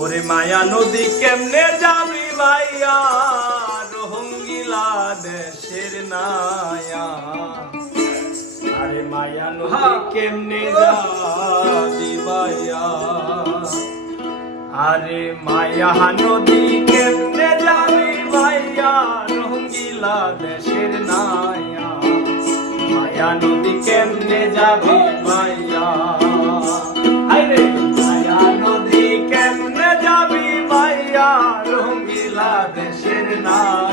ওরে মায়া নদী কেমনে যাবি ভাইয়া? রোহিঙ্গিলা দেশের নায়া। আরে মায়া নদী কেমনে যাবি ভাইয়া? আরে মায়া নদী কেমনে যাবি ভাইয়া? রোহিঙ্গিলা দেশের নায়া। মায়া নদী কেমনে যাবি? দেশের নাইয়া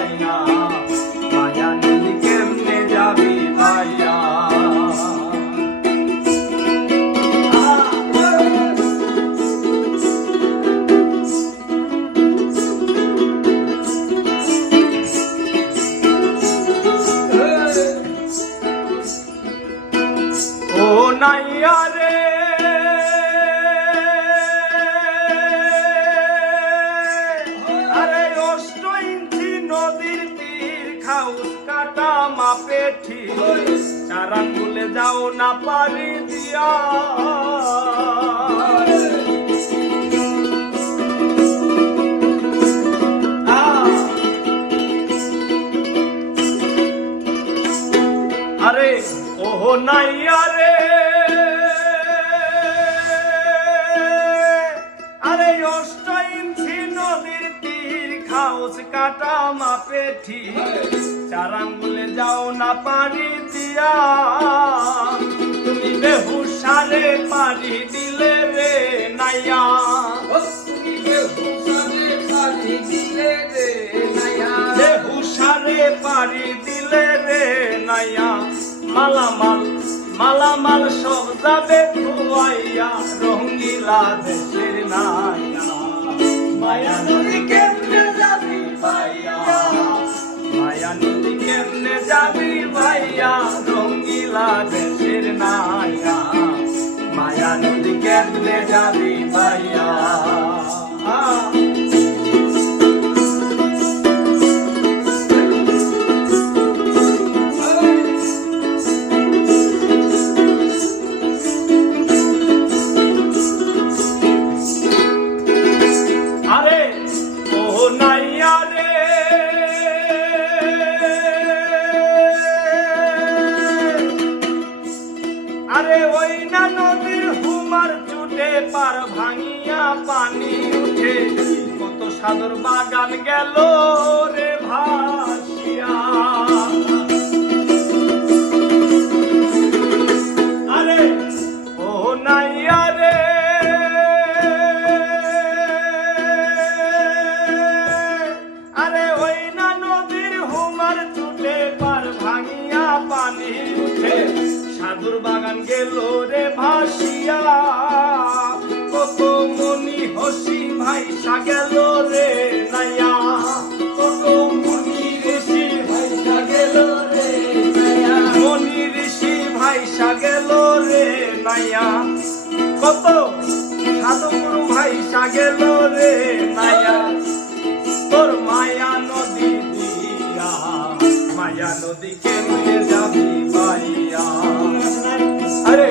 খাউস কাটা মাপে ঠিক চার আঙ্গুলে যাও না পারি দিয়া। আরে, ওহ নাইয়া রে। আরে অষ্ট নদীর খাউস কাটা মাপে ঠিক চার আঙ্গুলে যাও না পারি দিয়া। তুমি বেহুসারে পারি দিলে রে নাইয়া। বেহুসারে পারি দিলে রে নাইয়া। মালামাল মালামাল সব যাবে খুয়াইয়া। রঙ্গিলা দেশের নাইয়া। মায়া নদী মায়া নদী কেমনে যাবি ভাইয়া ভাঙিয়া পানি উঠে, কত সাদর বাগান গেল রে ভাসিয়া। আরে আরে। নদীর হুমার ভাঙিয়া পানি উঠে সাধুর বাগান গেল রে ভাসিয়া। গেল রে নাইয়া কত মনি ঋষি ভাইসা রে নাইয়া কত সাধুগুরু ভাইসা গেল রে নাইয়া তোর মায়া নদী দিয়া, মায়া নদী কেমনে যাবি ভাইয়া আরে